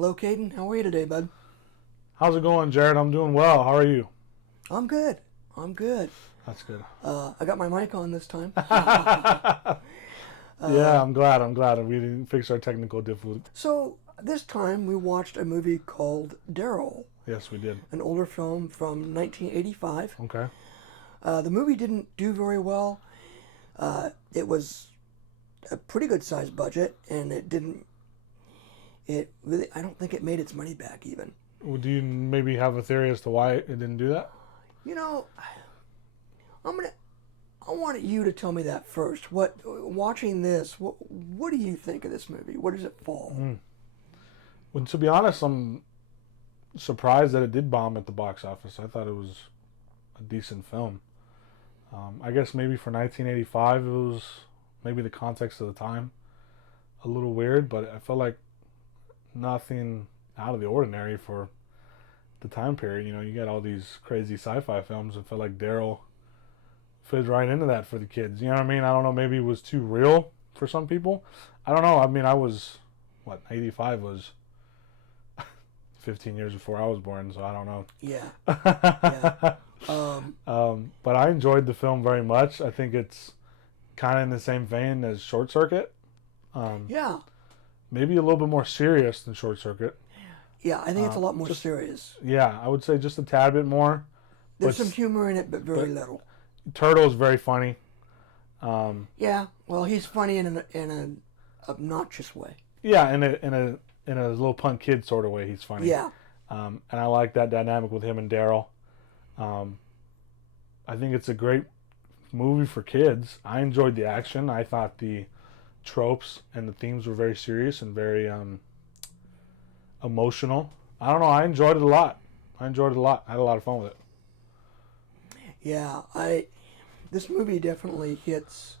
Hello, Cayden. How are you today, bud? How's it going, Jared? I'm doing well. How are you? I'm good. I'm good. That's good. I got my mic on this time. Yeah, I'm glad. We didn't fix our technical difficulty. So, this time we watched a movie called Daryl, Yes, we did. an older film from 1985. Okay. The movie didn't do very well. It was a pretty good sized budget, and it really, I don't think it made its money back even. Well, do you maybe have a theory as to why it didn't do that? You know, I wanted you to tell me that first. Watching this, what do you think of this movie? Where does it fall? Well, to be honest, I'm surprised that it did bomb at the box office. I thought it was a decent film. I guess maybe for 1985, it was maybe the context of the time a little weird, but I felt like nothing out of the ordinary for the time period. You know, you got all these crazy sci-fi films. I felt like Daryl fit right into that for the kids. You know what I mean? I don't know. Maybe it was too real for some people. I don't know. I mean, 85 was 15 years before I was born, so I don't know. Yeah. Yeah. But I enjoyed the film very much. I think it's kind of in the same vein as Short Circuit. Yeah. Maybe a little bit more serious than Short Circuit. Yeah, I think it's a lot more serious. Yeah, I would say just a tad bit more. There's some humor in it, but very little. Turtle's very funny. Yeah, well, he's funny in an obnoxious way. Yeah, in a little punk kid sort of way, he's funny. Yeah. And I like that dynamic with him and Daryl. I think it's a great movie for kids. I enjoyed the action. I thought the tropes and the themes were very serious and very emotional. I don't know. I enjoyed it a lot. I had a lot of fun with it. Yeah, this movie definitely hits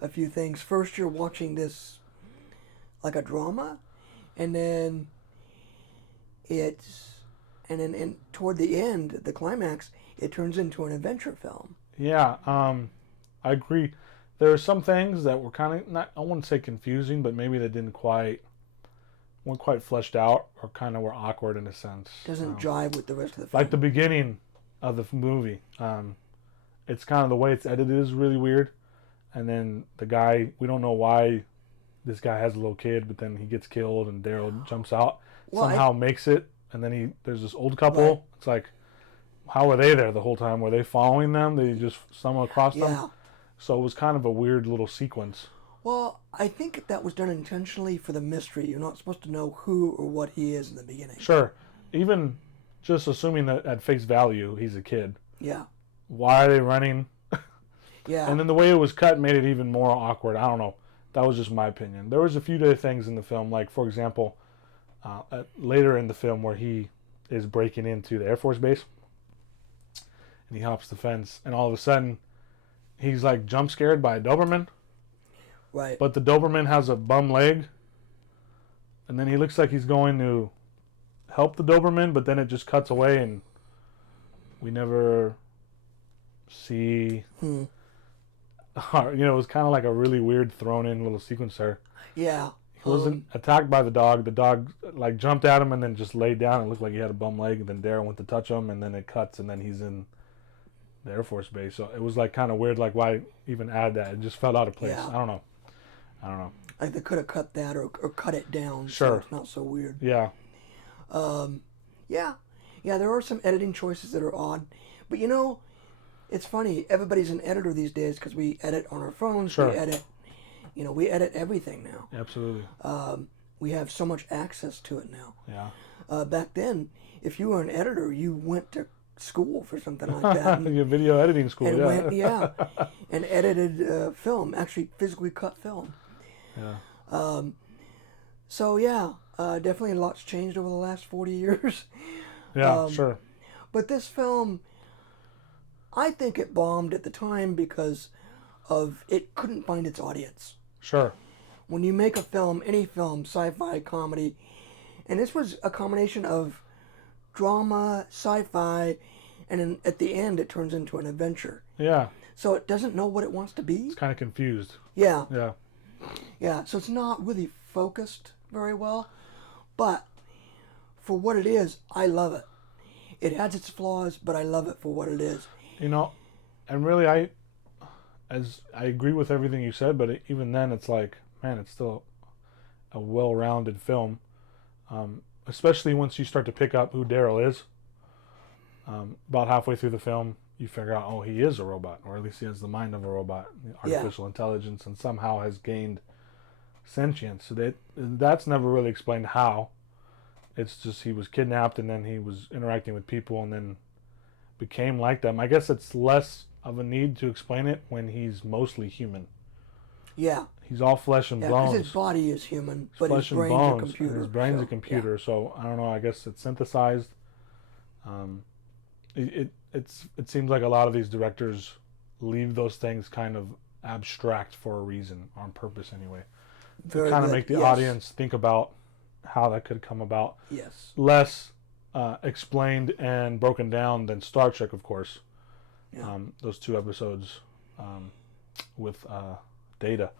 a few things. First, you're watching this like a drama, and then and toward the end, the climax, it turns into an adventure film. Yeah, I agree. There are some things that were kind of not, I wouldn't say confusing, but maybe they weren't quite fleshed out, or kind of were awkward in a sense. Doesn't jive with the rest of the film. Like the beginning of the movie. It's kind of the way it's edited is really weird. And then the guy, we don't know why this guy has a little kid, but then he gets killed and Daryl jumps out. Somehow makes it. And then there's this old couple. Right. It's like, how were they there the whole time? Were they following them? They just stumbled across them? So it was kind of a weird little sequence. Well, I think that was done intentionally for the mystery. You're not supposed to know who or what he is in the beginning. Sure. Even just assuming that at face value he's a kid. Yeah. Why are they running? Yeah. And then the way it was cut made it even more awkward. I don't know. That was just my opinion. There was a few other things in the film, like, for example, later in the film where he is breaking into the Air Force Base and he hops the fence, and all of a sudden he's like jump scared by a Doberman. Right. But the Doberman has a bum leg, and then he looks like he's going to help the Doberman, but then it just cuts away and we never see. You know, it was kind of like a really weird thrown in little sequence there. Yeah. He wasn't attacked by the dog. The dog like jumped at him and then just laid down. It looked like he had a bum leg, and then Daryl went to touch him, and then it cuts, and then he's in the Air Force Base. So it was like kind of weird, like why even add that? It just felt out of place. Yeah. I don't know. Like they could have cut that or cut it down. Sure. So it's not so weird. Yeah. Yeah. Yeah, there are some editing choices that are odd. But you know, it's funny. Everybody's an editor these days because we edit on our phones. Sure. We edit everything now. Absolutely. We have so much access to it now. Yeah. Back then, if you were an editor, you went to school for something like that. Your video editing school, and edited film, actually physically cut film. Yeah. So yeah, definitely a lot's changed over the last 40 years. Yeah, sure. But this film, I think it bombed at the time because of it couldn't find its audience. Sure. When you make a film, any film, sci-fi, comedy, and this was a combination of drama, sci-fi, and then at the end it turns into an adventure. Yeah. So it doesn't know what it wants to be. It's kind of confused. Yeah. Yeah. Yeah, so it's not really focused very well, but for what it is, I love it. It has its flaws, but I love it for what it is. And really, I agree with everything you said, but even then, it's like, man, it's still a well-rounded film. Especially once you start to pick up who Daryl is. About halfway through the film, you figure out, oh, he is a robot, or at least he has the mind of a robot, artificial intelligence, and somehow has gained sentience. So that's never really explained how. It's just he was kidnapped, and then he was interacting with people, and then became like them. I guess it's less of a need to explain it when he's mostly human. Yeah. He's all flesh and bones. Because his body is human, but flesh his brain's and bones, a computer. And his brain's a computer, so I don't know. I guess it's synthesized. It seems like a lot of these directors leave those things kind of abstract for a reason, on purpose anyway. To kind of make the audience think about how that could come about. Yes. Less explained and broken down than Star Trek, of course. Yeah. Those 2 episodes with Data.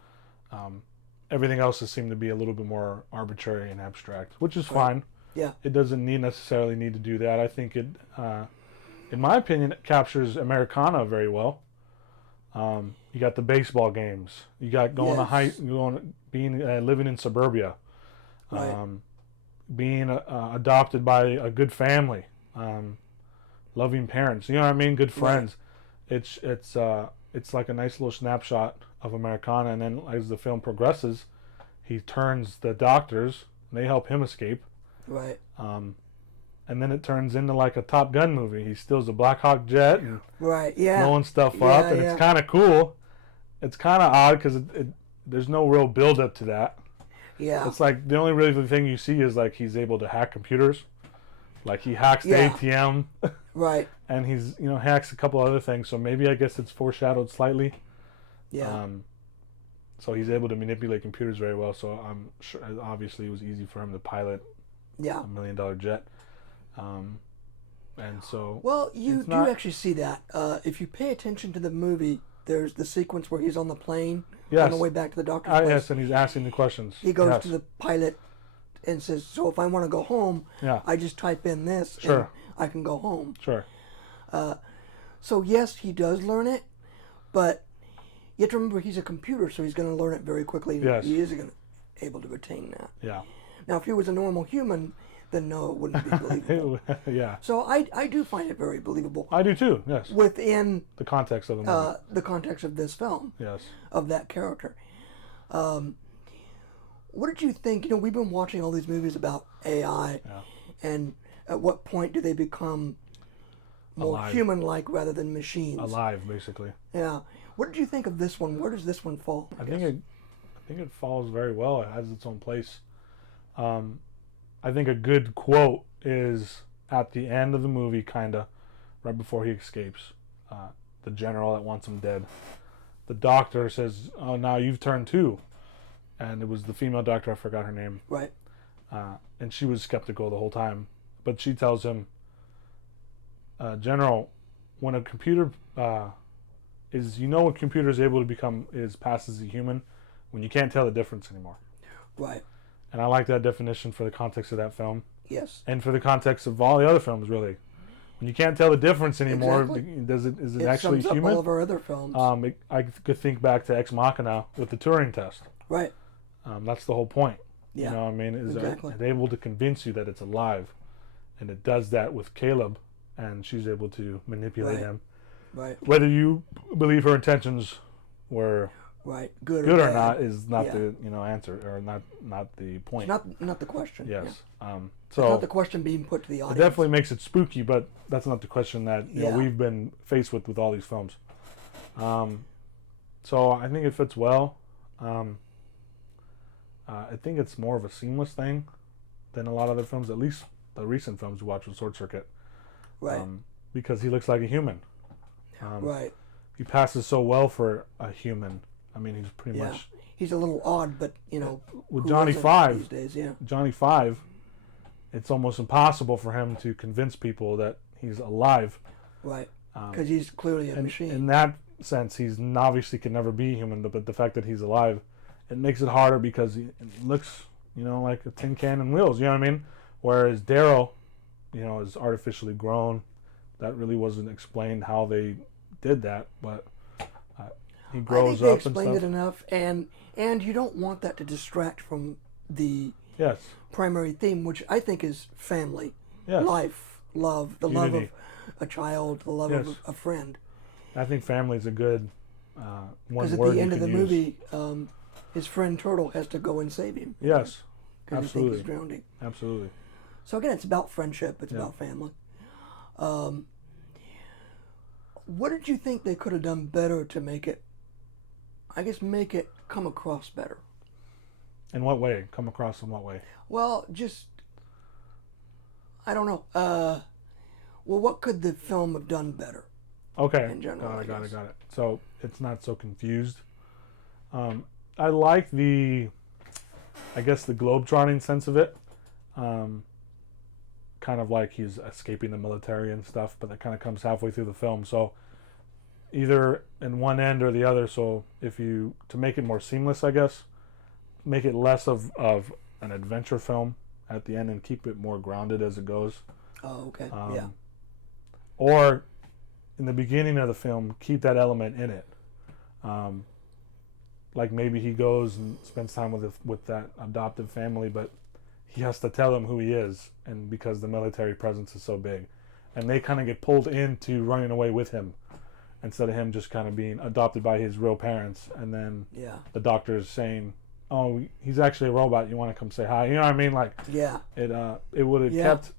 Everything else has seemed to be a little bit more arbitrary and abstract, which is fine. Yeah. It doesn't necessarily need to do that. I think it, in my opinion, it captures Americana very well. You got the baseball games. You got living in suburbia, being adopted by a good family, loving parents. You know what I mean? Good friends. Right. It's like a nice little snapshot of Americana, and then as the film progresses, he turns the doctors. They help him escape. Right. And then it turns into like a Top Gun movie. He steals a Black Hawk jet and blowing stuff up, and it's kind of cool. It's kind of odd because there's no real build up to that. Yeah. It's like the only really thing you see is like he's able to hack computers. Like he hacks the ATM. Right. And he's, hacks a couple other things. So maybe I guess it's foreshadowed slightly. Yeah. So he's able to manipulate computers very well. So I'm sure, obviously, it was easy for him to pilot a $1 million jet. And so. Well, you do actually see that. If you pay attention to the movie, there's the sequence where he's on the plane on the way back to the doctor's place. Yes, and he's asking the questions. He goes to the pilot and says, so if I want to go home, I just type in this and I can go home. Sure. So yes, he does learn it, but you have to remember he's a computer, so he's going to learn it very quickly. Yes. He is able to retain that. Yeah. Now, if he was a normal human, then no, it wouldn't be believable. Yeah. So I do find it very believable. I do too, yes. Within the context of the movie. The context of this film. Yes. Of that character. What did you think? We've been watching all these movies about AI, and at what point do they become more human-like rather than machines? Alive, basically. Yeah. What did you think of this one? Where does this one fall? I think it falls very well. It has its own place. I think a good quote is at the end of the movie, right before he escapes. The general that wants him dead. The doctor says, "Oh, now you've turned too," and it was the female doctor. I forgot her name. Right. And she was skeptical the whole time, but she tells him, "General, when a computer when a computer is able to become passes a human, when you can't tell the difference anymore." Right. And I like that definition for the context of that film. Yes. And for the context of all the other films, really. When you can't tell the difference anymore, exactly. Is it actually sums human? Up all of our other films. I could think back to Ex Machina with the Turing test. Right. That's the whole point. Yeah. You know what I mean? Exactly. It's able to convince you that it's alive. And it does that with Caleb, and she's able to manipulate him. Right. Whether you believe her intentions were good or not is not the answer, or not the point. It's not the question. Yes. Yeah. So it's not the question being put to the audience. It definitely makes it spooky, but that's not the question that we've been faced with all these films. So I think it fits well. I think it's more of a seamless thing than a lot of other films, at least the recent films we watched with Sword Circuit. Right. Because he looks like a human. Right. He passes so well for a human. I mean, he's pretty much... He's a little odd, but, with Johnny Five, these days, Johnny Five, it's almost impossible for him to convince people that he's alive. Right. Because he's clearly a machine. In that sense, he's obviously can never be human, but the fact that he's alive, it makes it harder because he looks, like a tin can and wheels, you know what I mean? Whereas Daryl, is artificially grown. That really wasn't explained how they did that, but he I grows think they up and explained stuff. it enough, and you don't want that to distract from the Yes, primary theme, which I think is family, yes. life, love, the love Unity. of a child, the love Yes. of a friend. I think family is a good one Because at word the end you of the can use. movie, his friend Turtle has to go and save him. Yes, Because he thinks absolutely. he's drowning. Absolutely. So again, it's about friendship. It's Yeah. about family. What did you think they could have done better to make it, make it come across better? In what way? Come across in what way? Well, just, I don't know. Well, what could the film have done better? Okay. In general, I Got guess. it. So it's not so confused. I like the globetrotting sense of it. Kind of like he's escaping the military and stuff, but that kind of comes halfway through the film. So either in one end or the other. So to make it more seamless, I guess, make it less of an adventure film at the end and keep it more grounded as it goes. Oh, okay. Um, Yeah. Or in the beginning of the film, keep that element in it. Like maybe he goes and spends time with that adoptive family, but he has to tell them who he is, and because the military presence is so big, and they kind of get pulled into running away with him instead of him just kind of being adopted by his real parents, and then Yeah. the doctor's saying, "Oh, he's actually a robot. You want to come say hi?" You know what I mean? Like Yeah. it would have Yeah. kept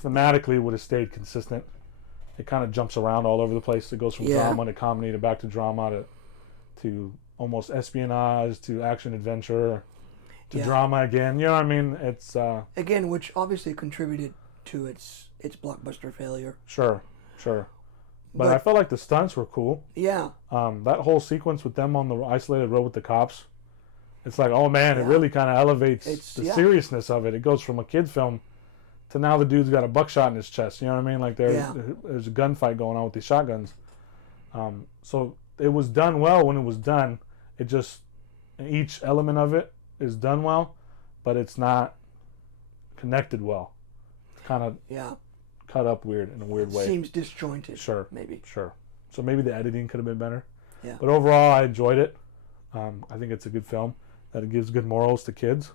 thematically would have stayed consistent. It kind of jumps around all over the place. It goes from Yeah. drama to comedy to back to drama to almost espionage to action adventure to Yeah. drama again. You know what I mean? It's Again, which obviously contributed to its blockbuster failure. sure. But I felt like the stunts were cool. Yeah. That whole sequence with them on the isolated road with the cops, it's like, oh man, it Yeah. really kind of elevates It's- the yeah. seriousness of it. It goes from a kid film to now the dude's got a buckshot in his chest. You know what I mean? Like there's a gunfight going on with these shotguns. So it was done well when it was done. It just, each element of it is done well, but it's not connected well. Kind of Yeah. cut up weird in a weird way. Seems disjointed. Sure. Maybe. Sure. So maybe the editing could have been better. Yeah. But overall, I enjoyed it. I think it's a good film that it gives good morals to kids.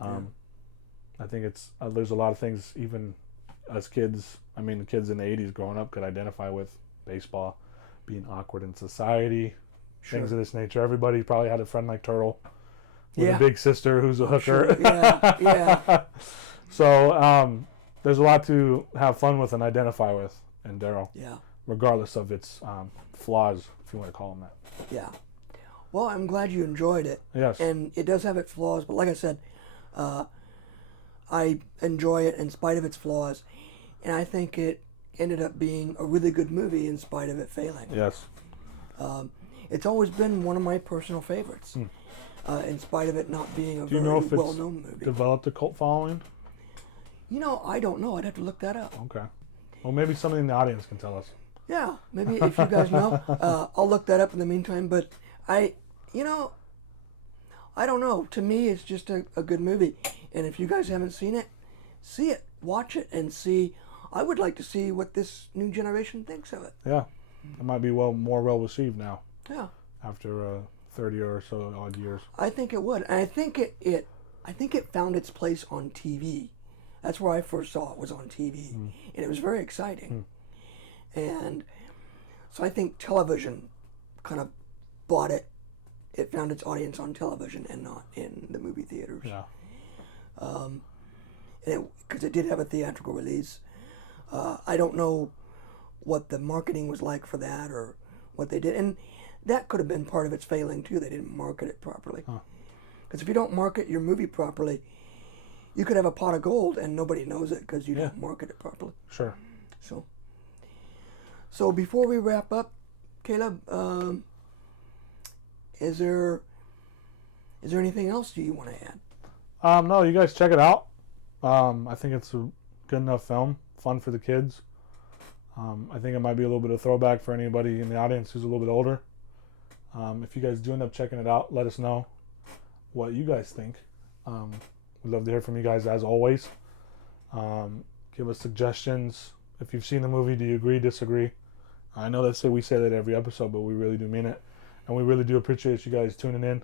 I think it's there's a lot of things even as kids. I mean, the kids in the '80s growing up could identify with baseball, being awkward in society, things of this nature. Everybody probably had a friend like Turtle with a big sister who's a hooker. Sure. Yeah. So there's a lot to have fun with and identify with in Daryl, Yeah. regardless of its flaws, if you want to call them that. Yeah. Well, I'm glad you enjoyed it. Yes. And it does have its flaws, but like I said, I enjoy it in spite of its flaws, and I think it ended up being a really good movie in spite of it failing. Yes. It's always been one of my personal favorites, in spite of it not being a Do you very know if well-known it's movie. developed a cult following? I don't know. I'd have to look that up. Okay. Well, maybe somebody in the audience can tell us. Yeah, maybe if you guys know, I'll look that up in the meantime. But I don't know. To me, it's just a good movie. And if you guys haven't seen it, see it, watch it, and see. I would like to see what this new generation thinks of it. Yeah. It might be more well received now Yeah, after 30 or so odd years. I think it would. And I think it found its place on TV. That's where I first saw it, was on TV, and it was very exciting. And so I think television kind of bought it. It found its audience on television and not in the movie theaters. Yeah. Because it did have a theatrical release. I don't know what the marketing was like for that or what they did. And that could have been part of its failing too. They didn't market it properly. Because if you don't market your movie properly, you could have a pot of gold and nobody knows it because you don't market it properly. Sure. So before we wrap up, Caleb, is there anything else you want to add? No, you guys check it out. I think it's a good enough film, fun for the kids. I think it might be a little bit of throwback for anybody in the audience who's a little bit older. If you guys do end up checking it out, let us know what you guys think. We'd love to hear from you guys as always. Give us suggestions. If you've seen the movie, do you agree, disagree? I know we say that every episode, but we really do mean it. And we really do appreciate you guys tuning in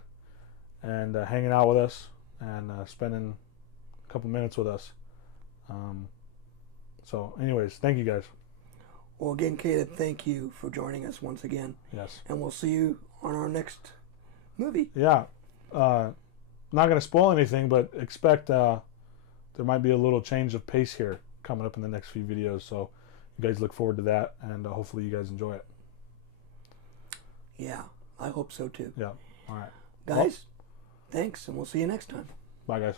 and hanging out with us and spending a couple minutes with us. So anyways, thank you guys. Well, again, Caleb, thank you for joining us once again. Yes. And we'll see you on our next movie. Yeah. Not going to spoil anything, but expect there might be a little change of pace here coming up in the next few videos. So you guys look forward to that, and hopefully you guys enjoy it. Yeah, I hope so too. Yeah. All right. Guys, thanks, and we'll see you next time. Bye, guys.